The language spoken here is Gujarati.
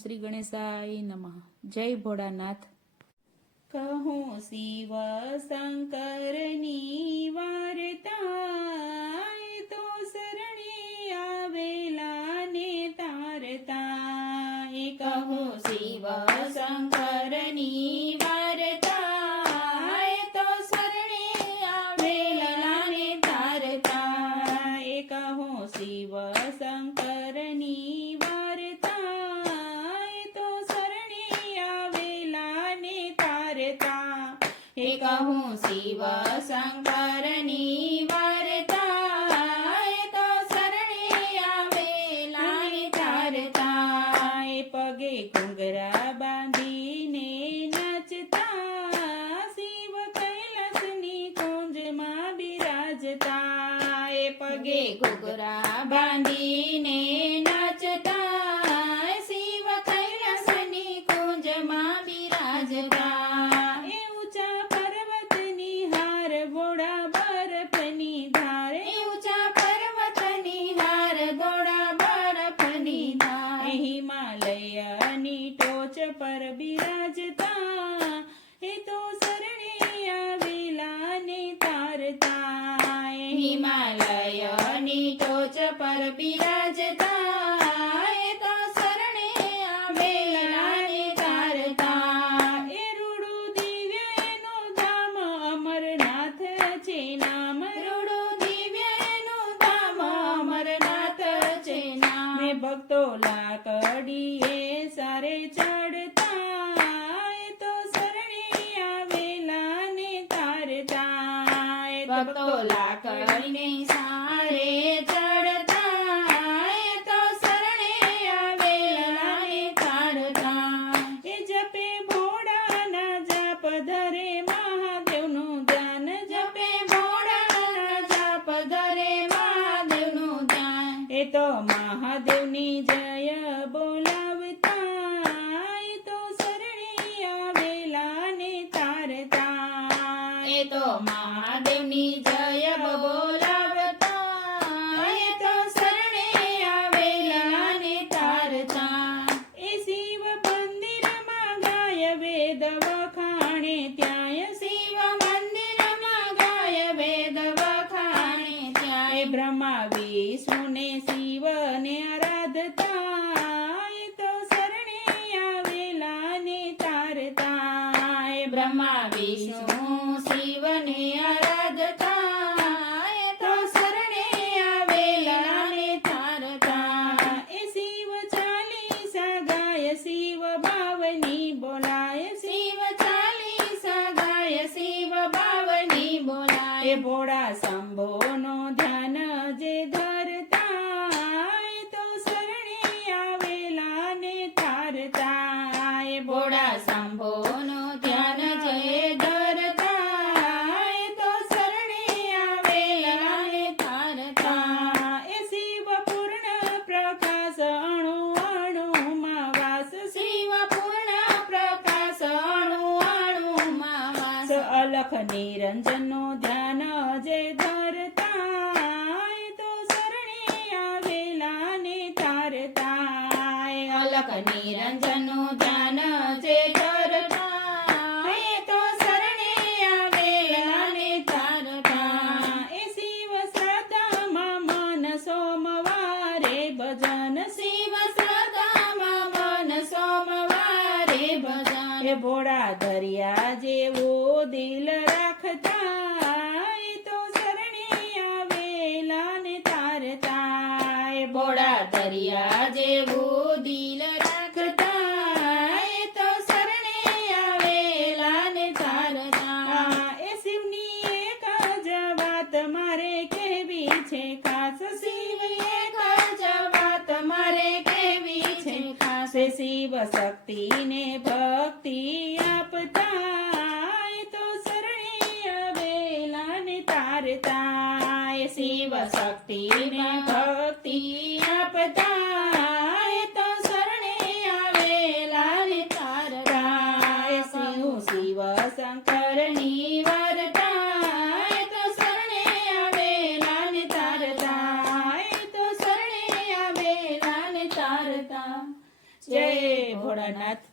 શ્રી ગણેશાય નમઃ. જય ભોળાનાથ. કહું શિવ શંકરની વાર્તા, એ તો શરણે આવેલા ને તારતા. એ કહું શિવ શંકરની વાર્તા, એ તો શરણે આવેલા ને તારતા. એ કહું શિવ શંકરની વાર્તા, એ તો શરણે આવેલા ને તારતા. એ કહું શિવ શંકરની વાર્તા, એ તો શરણે આવેલા ને તારતા. એ પગે ઘૂંઘરા બાંધીને નાચતા, શિવ કૈલાસની કુંજમાં બિરાજતા. એ પગે ઘૂંઘરા બાંધીને નાચતા, શિવ કૈલાસની કુંજમાં બિરાજતા. એ ઊંચા પર્વતની હાર ગોળા બરફની ધાર, એ ઊંચા પર્વતની હાર ગોળા બરફની ધાર. એ હિમાલયની ટોચ પર બિરાજતા, એ તો શરણે આવેલા ને તારતા. એ હિમાલયની ટોચ પર બિરાજતા, એ તો શરણે આવેલા ને તારતા. એ રૂડું દિવ્ય એનું ધામ, અમરનાથ છે નામ. રૂડું દિવ્ય એનું ધામ, અમરનાથ છે નામ. મેં ભક્તો લાકડીએ સારે ચડતા, એ તો શરણે આવેલા ને તારતા. એ ભક્તો લાકડીને સારે ચડતા, એ તો શરણે આવેલા ને તારતા. એ જપે ભોળાના જાપ ધરે મહાદેવનું ધ્યાન, જપે ભોળાના જાપ ધરે મહાદેવનું ધ્યાન. એ તો મહાદેવની જય બોલાવતા, એ તો શરણે આવેલા ને તારતા. એ તો મહાદેવની જય બોલાવતા, એ તો શરણે આવેલા ને તારતા. એ શિવ મંદિરમાં ગાય વેદ વખાણે ત્યાંય, શિવ મંદિરમાં ગાય વેદ વખાણે ત્યાં. એ બ્રહ્મા વિષ્ણુને શિવને આરાધતા, એ તો શરણે આવેલા ને તારતા. એ બ્રહ્મા વિષ્ણુ શિવને આરાધતા, એ તો શરણે આવેલા ને તારતા. એ શિવ ચાલીસા ગાય, શિવ બાવની બોલાય, શિવ ચાલીસા ગાય, શિવ બાવની બોલાય. એ ભોળા શંભોનો ધ્યાન જે ધરતા, એ તો શરણે આવેલા ને તારતા. એ ભોળા શંભોનો ધ્યાન જે ધરતા, એ તો શરણે આવેલા ને તારતા. એ શિવ પૂર્ણ પ્રકાશ અણુ અણુમાં વાસ, શિવ પૂર્ણ પ્રકાશ અણુ અણુમાં વાસ. અલખ નિરંજનનો ધ્યાન જે ધરતા, એ તો શરણે આવેલા ને તારતા. એ અલખ નિરંજનનો ધ્યાન જે ધરતા, એ તો શરણે આવેલા ને તારતા. એ શિવ શ્રદ્ધામાં મન સોમવારે ભજન, શિવ શ્રદ્ધામાં મન સોમવારે ભજન. એ ભોળા દરિયા જેવો દિલ રાખતા, એ તો શરણે આવેલા ને તારતા. એ ભોળા દરિયા જેવું દિલ રાખતા, એ તો શરણે આવેલા ને તારતા. એ શિવની એક જ વાત મારે કહેવી છે ખાસ, શિવની એક જ વાત મારે કહેવી છે ખાસ. એ શિવ શક્તિને ભક્તિ આપતા, એ તો શરણે આવેલા ને તારતા. એ શિવ શક્તિને ભક્તિ આપતા, એ તો શરણે આવેલા ને તારતા. એ શિવ શંકરની વાર્તા, એ તો શરણે આવેલા ને તારતા. એ તો શરણે આવેલા ને તારતા. જય ભોળાનાથ.